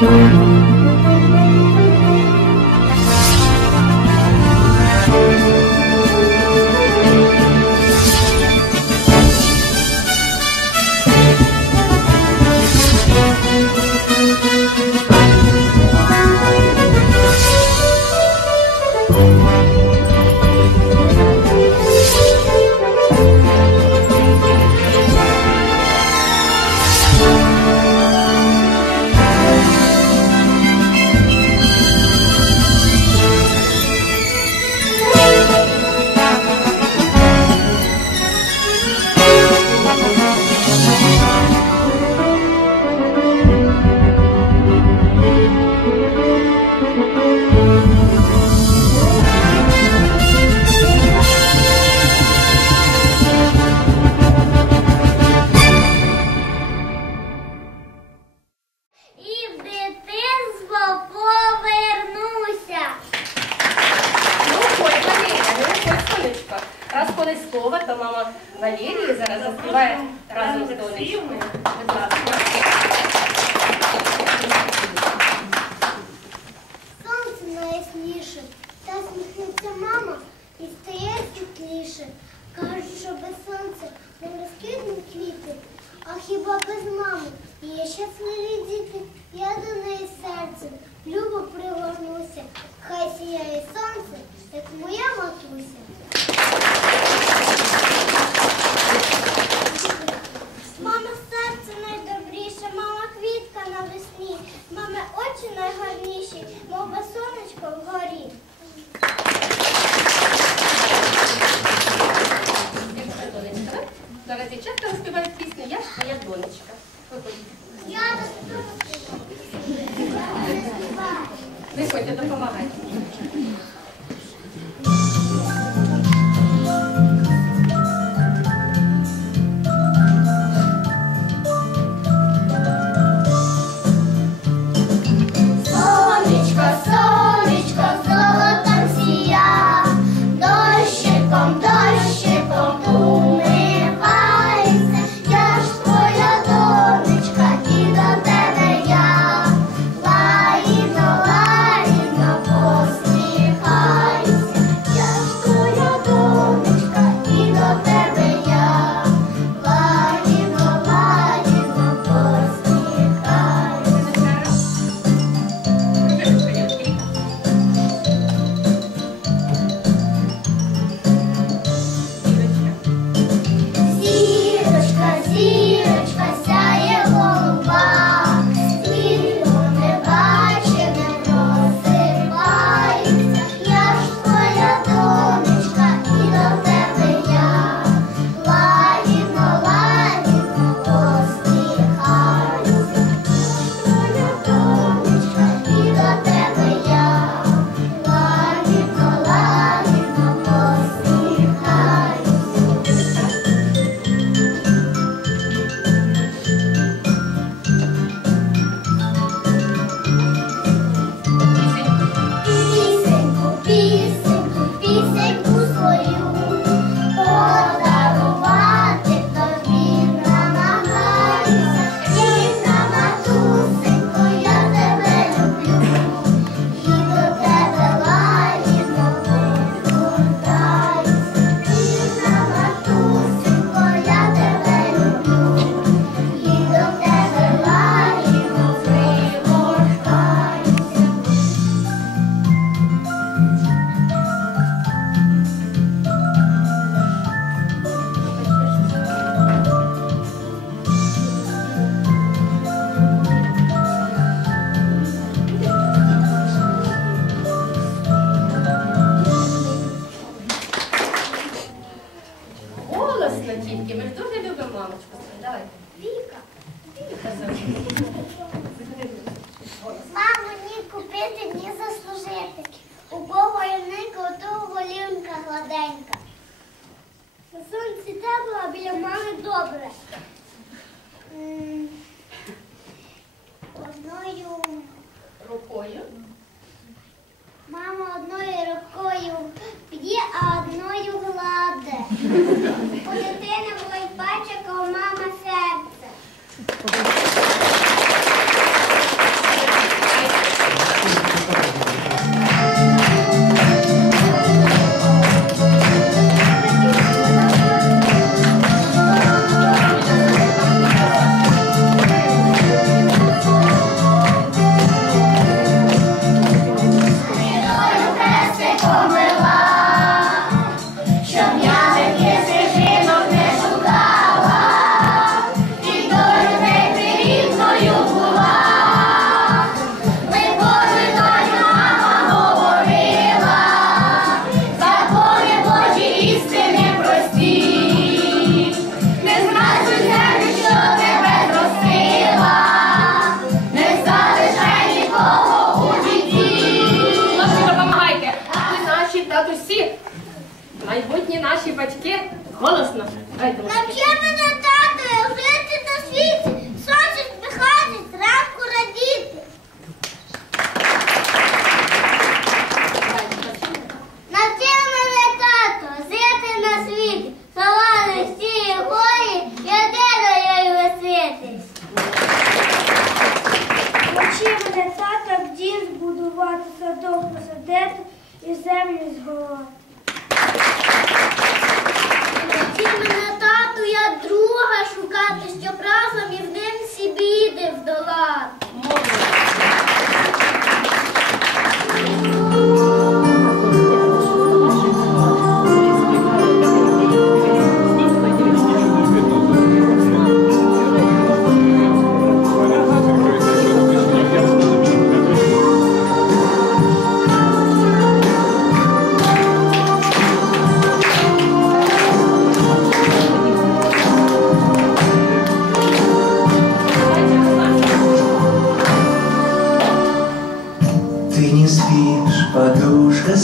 Música слово, то мама Валерия за нас открывает разум столичку. Сонце найясніше, та сміхнеться мама і стає світліше. Кажуть, що без сонця не розкиднуть квіти, а хіба без мами я щасливі діти, я до неї серцем любо пригорнуся, хай сіяє солнце, як моя матуся. Gracias.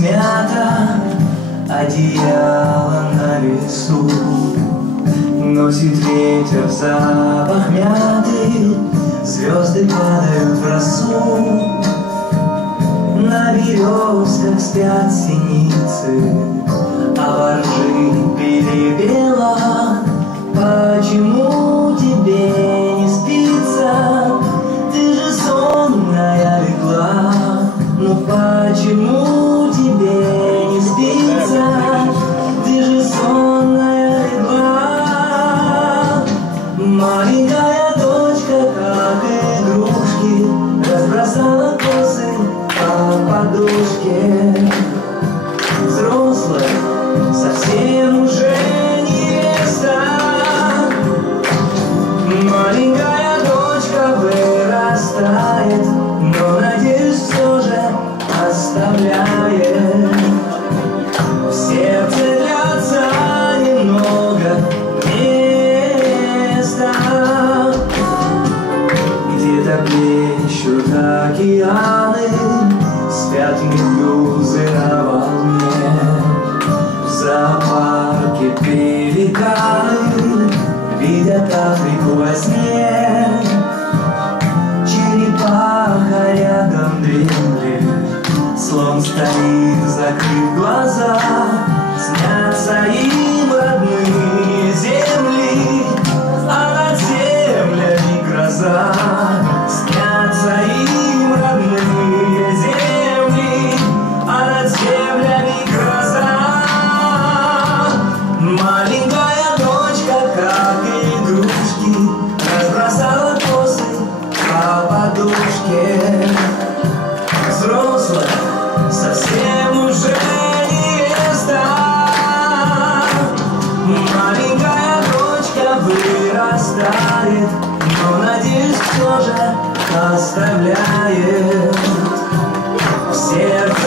смята одеяло на весу. Носит ветер запах мяты, звезды падают в росу. На березках спят синицы, а воржи оставляет в сердце.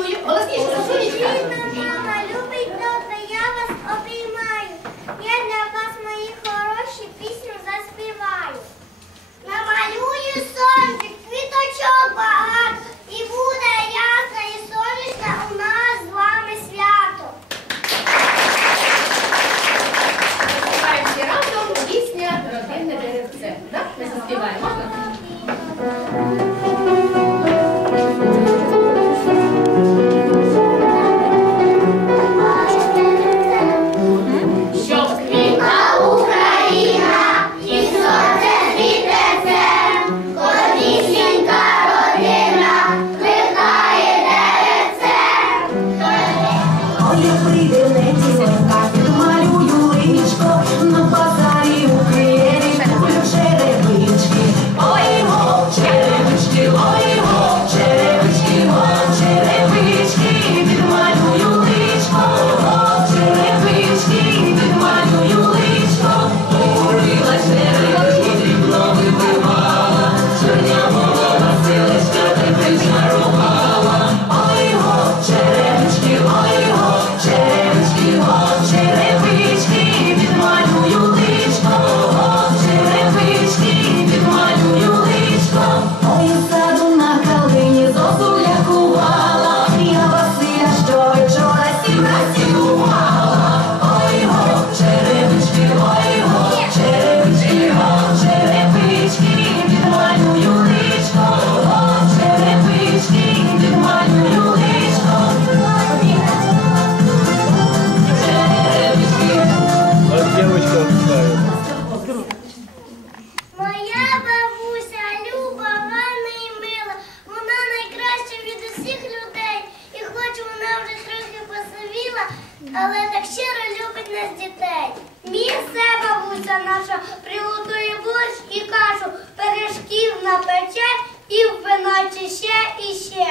そういうそういう意味が。我只一些。